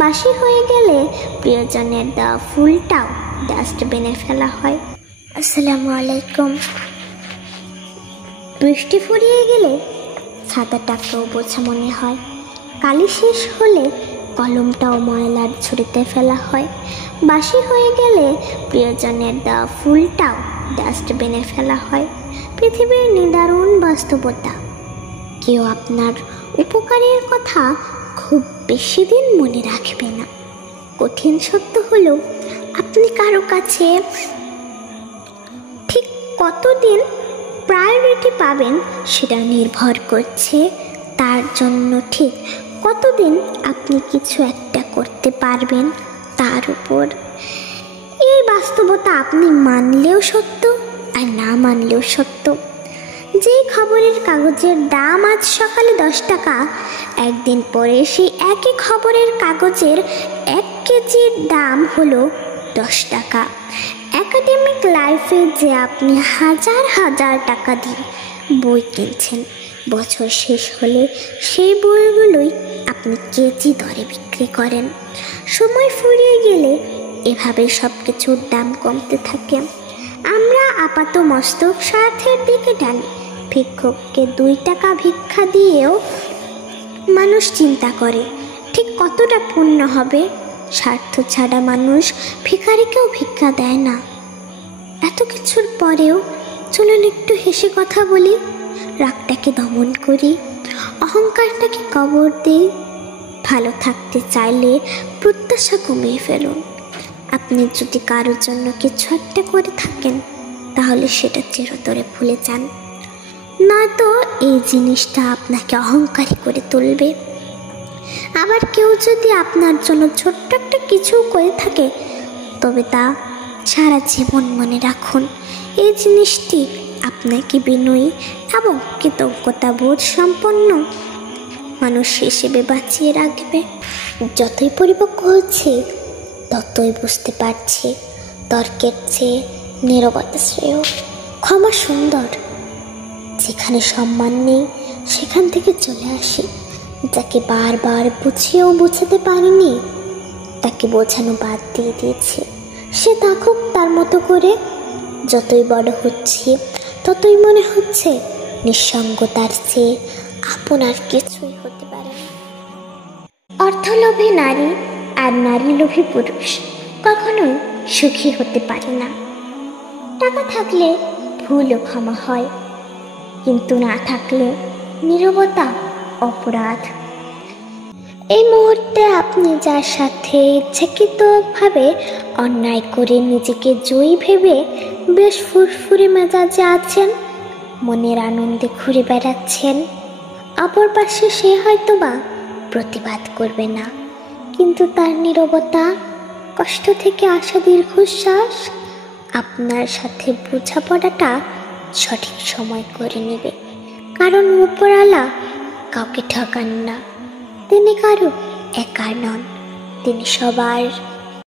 বাসি হয়ে গেলে প্রিয়জনের দেওয়া ফুলটাও ডাস্টবিনে ফেলা হয়। আসসালামু আলাইকুম। বৃষ্টি ফুরিয়ে গেলে ছাতাটাকেও বোঝা মনে হয়। কালি শেষ হলে কলমটাও ময়লার ঝুড়িতে ফেলা হয়। বাসি হয়ে গেলে প্রিয়জনের দেওয়া ফুলটাও ডাস্টবিনে ফেলা হয়। পৃথিবীর নিদারুণ বাস্তবতা। কেউ আপনার উপকারের কথা খুব বেশি দিন মনে রাখবে না। কঠিন সত্য হলো আপনি কারো কাছে ঠিক কতদিন প্রায়োরিটি পাবেন সেটা নির্ভর করছে তার জন্য ঠিক কতদিন আপনি কিছু একটা করতে পারবেন তার উপর। এই বাস্তবতা আপনি মানলেও সত্য আর না মানলেও সত্য। যেই খবরের কাগজের দাম আজ সকালে 10 টাকা, একদিন পরে সেই একই খবরের কাগজের 1 কেজির দাম হলো 10 টাকা। একাডেমিক লাইফে যে আপনি হাজার হাজার টাকা দিয়ে বই কিনছেন, বছর শেষ হলে সেই বইগুলোই আপনি কেজি দরে বিক্রি করেন। সময় ফুরিয়ে গেলে এভাবে সব কিছুর দাম কমতে থাকে। আমরা আপাত মস্তক স্বার্থের দিকে টানি। ভিক্ষুককে 2 টাকা ভিক্ষা দিয়েও মানুষ চিন্তা করে ঠিক কতটা পুণ্য হবে। স্বার্থ ছাড়া মানুষ ভিখারিকেও ভিক্ষা দেয় না। এত কিছুর পরেও চলুন একটু হেসে কথা বলি, রাগটাকে দমন করি, অহংকারটাকে কবর দিই। ভালো থাকতে চাইলে প্রত্যাশা কমিয়ে ফেলুন। আপনি যদি কারোর জন্য কিছু একটা করে থাকেন তাহলে সেটা চিরতরে ভুলে যান, নয়তো এই জিনিসটা আপনাকে অহংকারী করে তুলবে। আবার কেউ যদি আপনার জন্য ছোট্ট একটা কিছু করে থাকে তবে তা সারা জীবন মনে রাখুন। এই জিনিসটি আপনাকে বিনয়ী এবং কৃতজ্ঞতাবোধ সম্পন্ন মানুষ হিসেবে বাঁচিয়ে রাখবে। যতই পরিপক্ক হচ্ছে ততই বুঝতে পারছি তর্কের চেয়ে নীরবতা শ্রেয়। ক্ষমা সুন্দর। যেখানে সম্মান নেই সেখান থেকে চলে আসি। যাকে বারবার বুঝিয়েও বোঝাতে পারিনি তাকে বোঝানো বাদ দিয়ে দিয়েছি। সে থাকুক তার মতো করে। যতই বড় হচ্ছি ততই মনে হচ্ছে নিঃসঙ্গতার চেয়ে আপনার কিছুই হতে পারে না। অর্থলোভী নারী আর নারীলোভী পুরুষ কখনোই সুখী হতে পারে না। টাকা থাকলে ভুলও ক্ষমা হয়, কিন্তু না থাকলে নীরবতা অপরাধ। এই মুহূর্তে আপনি যার সাথে ইচ্ছাকৃতভাবে অন্যায় করে নিজেকে জয়ী ভেবে বেশ ফুরফুরে মেজাজে আছেন, মনের আনন্দে ঘুরে বেড়াচ্ছেন, অপর পাশে সে হয়তোবা প্রতিবাদ করবে না, কিন্তু তার নীরবতা, কষ্ট থেকে আসা দীর্ঘশ্বাস আপনার সাথে বোঝাপড়াটা সঠিক সময় করে নেবে। কারণ উপরওয়ালা কাউকে ঠকান না। তিনি কারো একা নন, তিনি সবার